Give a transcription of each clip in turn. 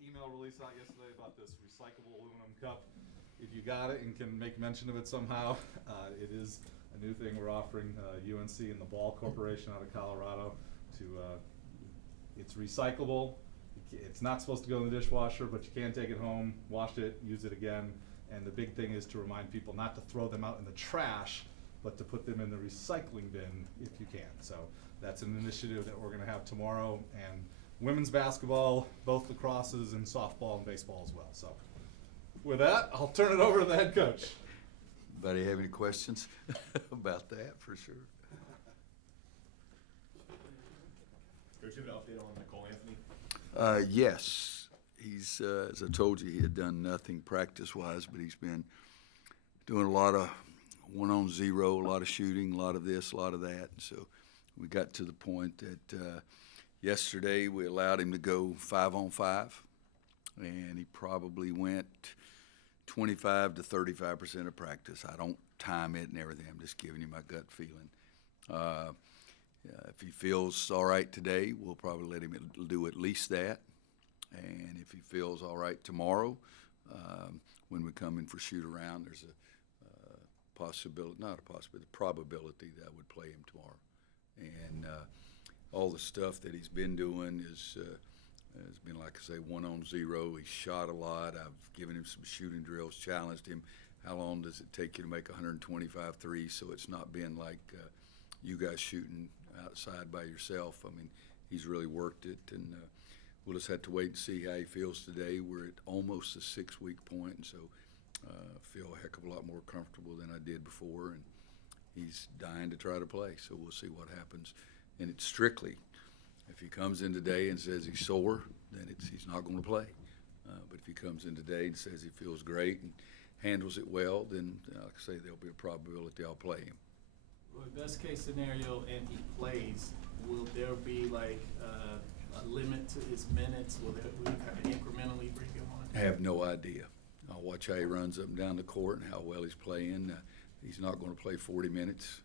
email release out yesterday about this recyclable aluminum cup. If you got it and can make mention of it somehow, it is a new thing we're offering UNC and the Ball Corporation out of Colorado to, it's recyclable. It's not supposed to go in the dishwasher, but you can take it home, wash it, use it again. And the big thing is to remind people not to throw them out in the trash, but to put them in the recycling bin if you can. So that's an initiative that we're gonna have tomorrow, and women's basketball, both lacrosses, and softball and baseball as well. So with that, I'll turn it over to the head coach. Anybody have any questions about that? For sure. Coach, you have an update on Nicole Anthony? Yes, he's as I told you, he had done nothing practice-wise, but he's been doing a lot of 1-on-0, a lot of shooting, a lot of this, a lot of that. So we got to the point that yesterday we allowed him to go 5-on-5, and he probably went 25 to 35% of practice. I don't time it and everything. I'm just giving you my gut feeling. If he feels all right today, we'll probably let him do at least that. And if he feels all right tomorrow, when we come in for shoot around, there's a possibility, not a possibility, the probability that I would play him tomorrow. And all the stuff that he's been doing has been, like I say, 1-on-0. He shot a lot. I've given him some shooting drills, challenged him. How long does it take you to make 125 threes? So it's not been like you guys shooting outside by yourself. I mean, he's really worked it, and we'll just have to wait and see how he feels today. We're at almost the 6-week point, and so I feel a heck of a lot more comfortable than I did before, and he's dying to try to play, so we'll see what happens. And it's strictly, if he comes in today and says he's sore, then he's not going to play. But if he comes in today and says he feels great and handles it well, then, like I say, there'll be a probability I'll play him. Well, best case scenario, and he plays, will there be like a limit to his minutes? Will you kind of incrementally bring him on? I have no idea. I'll watch how he runs up and down the court and how well he's playing. He's not going to play 40 minutes.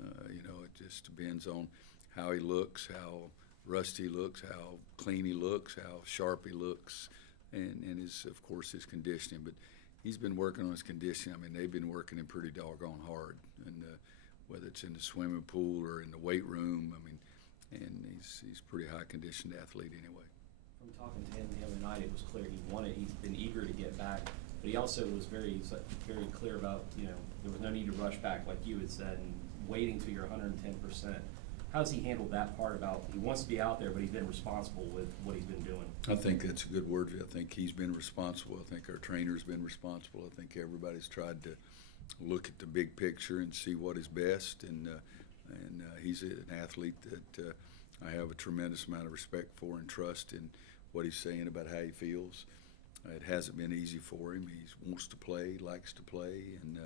It just depends on how he looks, how rusty he looks, how clean he looks, how sharp he looks, and of course, his conditioning. But he's been working on his conditioning. I mean, they've been working him pretty doggone hard, and whether it's in the swimming pool or in the weight room, I mean, and he's a pretty high-conditioned athlete anyway. From talking to him the other night, it was clear he's been eager to get back, but he also was very clear about, there was no need to rush back, like you had said, and waiting till you're 110%. How's he handled that part about, he wants to be out there, but he's been responsible with what he's been doing? I think that's a good word. I think he's been responsible. I think our trainer's been responsible. I think everybody's tried to look at the big picture and see what is best, and he's an athlete that I have a tremendous amount of respect for and trust in what he's saying about how he feels. It hasn't been easy for him. He wants to play, likes to play, and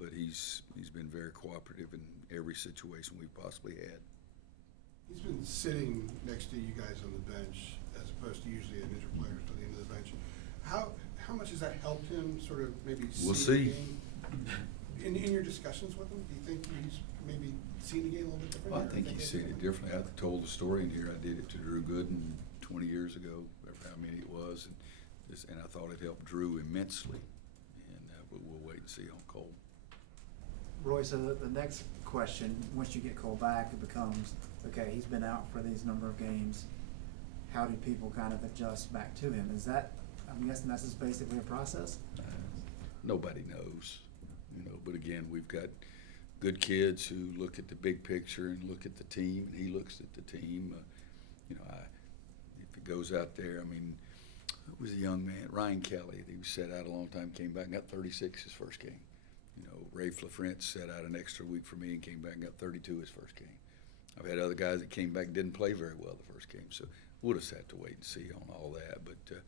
but he's been very cooperative in every situation we've possibly had. He's been sitting next to you guys on the bench as opposed to usually individual players to the end of the bench. How much has that helped him sort of maybe We'll see see. the game? In your discussions with him, do you think he's maybe seen the game a little bit differently? Well, I think he's seen it differently. I told the story in here. I did it to Drew Gooden 20 years ago, how many it was, and I thought it helped Drew immensely. And we'll wait and see on Cole. Roy, so the next question, once you get Cole back, it becomes, okay, he's been out for these number of games. How do people kind of adjust back to him? Is that, I'm guessing that's just basically a process? Nobody knows, but again, we've got good kids who look at the big picture and look at the team, and he looks at the team. If it goes out there, I mean, it was a young man, Ryan Kelly. He was set out a long time, came back and got 36 his first game. Ray Flafrance sat out an extra week for me and came back and got 32 his first game. I've had other guys that came back and didn't play very well the first game, so we'll just have to wait and see on all that. But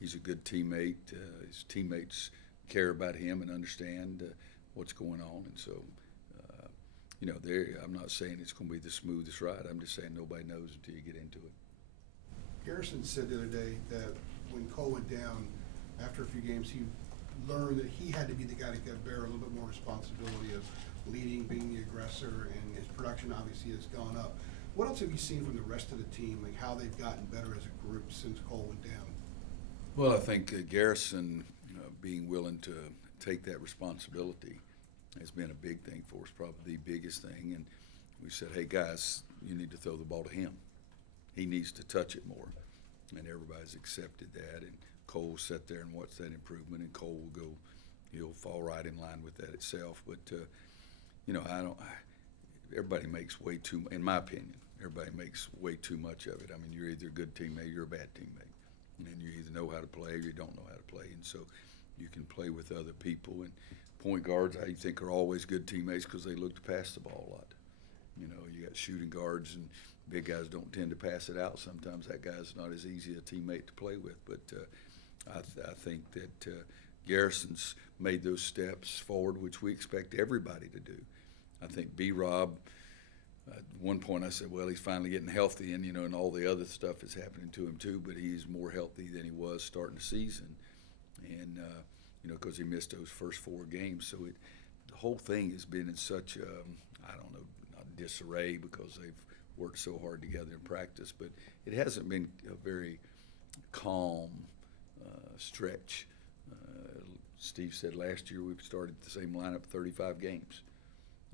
he's a good teammate. His teammates care about him and understand what's going on, and so I'm not saying it's going to be the smoothest ride. I'm just saying nobody knows until you get into it. Garrison said the other day that when Cole went down, after a few games, he learned that he had to be the guy to bear a little bit more responsibility of leading, being the aggressor, and his production obviously has gone up. What else have you seen from the rest of the team, like how they've gotten better as a group since Cole went down? Well, I think Garrison being willing to take that responsibility has been a big thing for us, probably the biggest thing. And we said, hey, guys, you need to throw the ball to him. He needs to touch it more. And everybody's accepted that. And Cole sat there and watched that improvement, and Cole will go, he'll fall right in line with that itself. But, everybody makes way too, in my opinion, everybody makes way too much of it. I mean, you're either a good teammate or you're a bad teammate. And you either know how to play or you don't know how to play. And so you can play with other people. And point guards, I think, are always good teammates because they look to pass the ball a lot. You know, you got shooting guards, and big guys don't tend to pass it out. Sometimes that guy's not as easy a teammate to play with. But I think that Garrison's made those steps forward, which we expect everybody to do. I think B-Rob, at one point I said, well, he's finally getting healthy, and, and all the other stuff is happening to him too, but he's more healthy than he was starting the season. And, because he missed those first 4 games. So the whole thing has been in such, not disarray because they've worked so hard together in practice, but it hasn't been a very calm stretch. Steve said last year we've started the same lineup 35 games.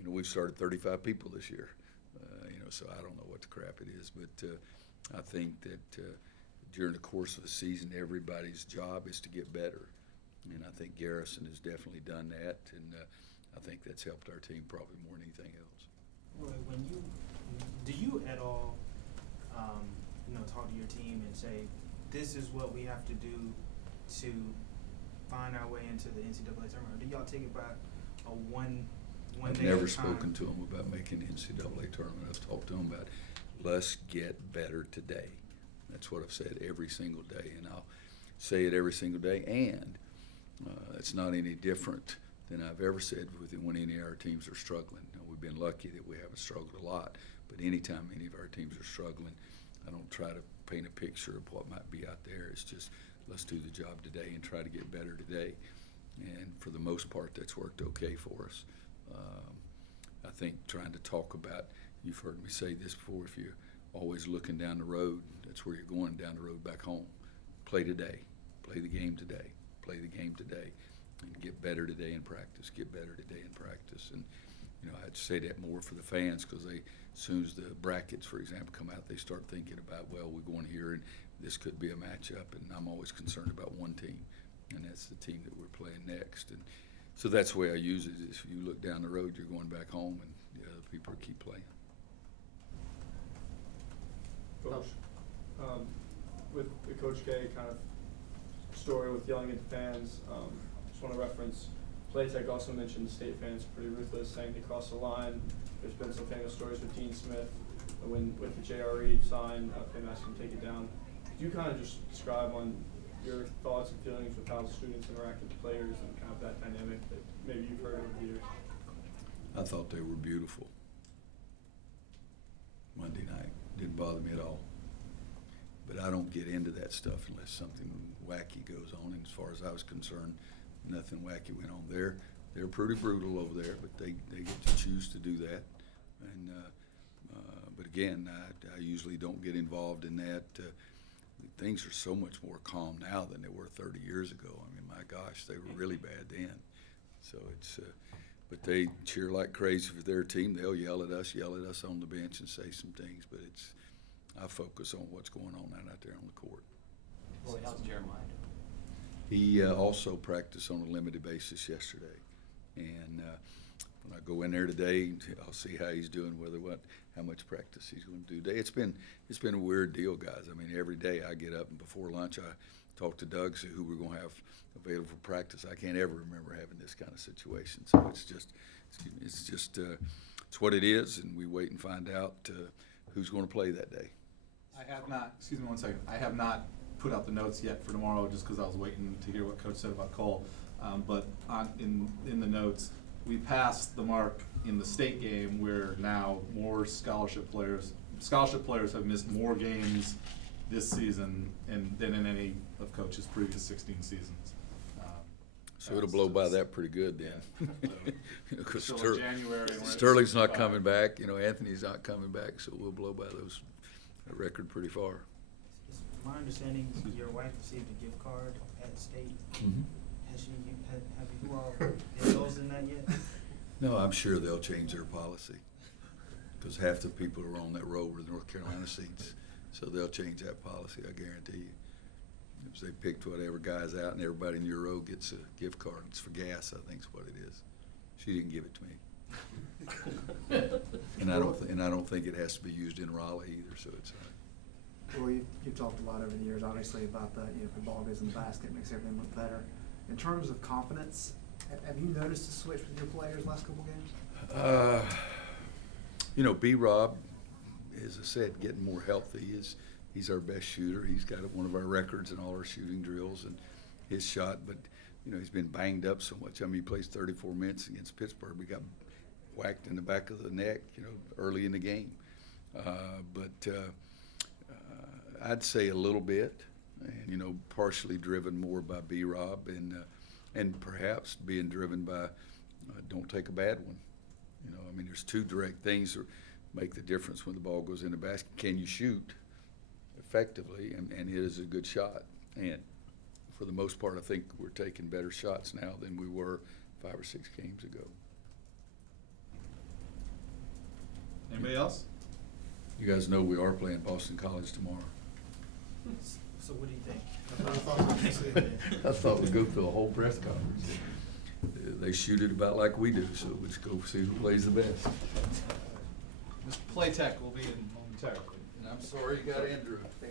We've started 35 people this year. So I don't know what the crap it is, but I think that during the course of the season, everybody's job is to get better. And I think Garrison has definitely done that, and I think that's helped our team probably more than anything else. Roy, do you at all, talk to your team and say, this is what we have to do to find our way into the NCAA tournament? Or do y'all take it by a one I've day never at a time? spoken to them about making the NCAA tournament. I've talked to them about, let's get better today. That's what I've said every single day, and I'll say it every single day. And it's not any different than I've ever said when any of our teams are struggling. Now, we've been lucky that we haven't struggled a lot, but anytime any of our teams are struggling, I don't try to paint a picture of what might be out there. It's just, let's do the job today and try to get better today. And for the most part, that's worked okay for us. I think trying to talk about, you've heard me say this before, if you're always looking down the road, that's where you're going, down the road back home. Play today. Play the game today. Play the game today. And get better today in practice. Get better today in practice. And, I'd say that more for the fans because as soon as the brackets, for example, come out, they start thinking about, well, we're going here and this could be a matchup. And I'm always concerned about one team, and that's the team that we're playing next. And so that's the way I use it. Is if you look down the road, you're going back home, and the other people keep playing. Coach, with the Coach K kind of story with yelling at the fans, just want to reference Playtech also mentioned the state fans are pretty ruthless, saying they crossed the line. There's been some famous stories with Dean Smith with the JRE sign, him asking to take it down. Could you kind of just describe on your thoughts and feelings with how the students interact with the players and kind of that dynamic that maybe you've heard over the years? I thought they were beautiful. Monday night didn't bother me at all. But I don't get into that stuff unless something wacky goes on. And as far as I was concerned, nothing wacky went on there. They're pretty brutal over there, but they get to choose to do that. And but again, I usually don't get involved in that. Things are so much more calm now than they were 30 years ago. I mean, my gosh, they were really bad then. So it's, but they cheer like crazy for their team. They'll yell at us on the bench and say some things. But I focus on what's going on out there on the court. Roy, how's Jeremiah doing? He also practiced on a limited basis yesterday, and when I go in there today, I'll see how he's doing, how much practice he's going to do today. It's been a weird deal, guys. I mean, every day I get up and before lunch I talk to Doug, see who we're going to have available for practice. I can't ever remember having this kind of situation, so it's what it is, and we wait and find out who's going to play that day. I have not, excuse me one second, I have not put out the notes yet for tomorrow just because I was waiting to hear what Coach said about Cole. But in the notes, we passed the mark in the state game where now more scholarship players have missed more games this season than in any of Coach's previous 16 seasons. So it'll blow by that pretty good then. Because Still in January, and we're at Sterling's not 65. coming back, Anthony's not coming back, so we'll blow by that record pretty far. It's my understanding, your wife received a gift card at state. Has she, have you all indulged in that yet? No, I'm sure they'll change their policy, because half the people who are on that row were the North Carolina seats, so they'll change that policy, I guarantee you. If they picked whatever guy's out and everybody in your row gets a gift card, it's for gas, I think is what it is. She didn't give it to me. And I don't think it has to be used in Raleigh either, so it's Well, you've talked a lot over the years, obviously, about the, if the ball goes in the basket, it makes everything look better. In terms of confidence, have you noticed a switch with your players last couple games? B-Rob, as I said, getting more healthy. He's our best shooter. He's got one of our records in all our shooting drills and his shot, but he's been banged up so much. I mean, he plays 34 minutes against Pittsburgh. We got whacked in the back of the neck, early in the game. I'd say a little bit, and partially driven more by B-Rob, and perhaps being driven by don't take a bad one. There's two direct things that make the difference when the ball goes in the basket. Can you shoot effectively, and it is a good shot? And for the most part, I think we're taking better shots now than we were 5 or 6 games ago. Anybody else? You guys know we are playing Boston College tomorrow. So what do you think? I thought we were saying- I thought we'd go through a whole press conference. They shoot it about like we do, so let's go see who plays the best. Mr. Playtech will be in momentarily. And I'm sorry you got Andrew.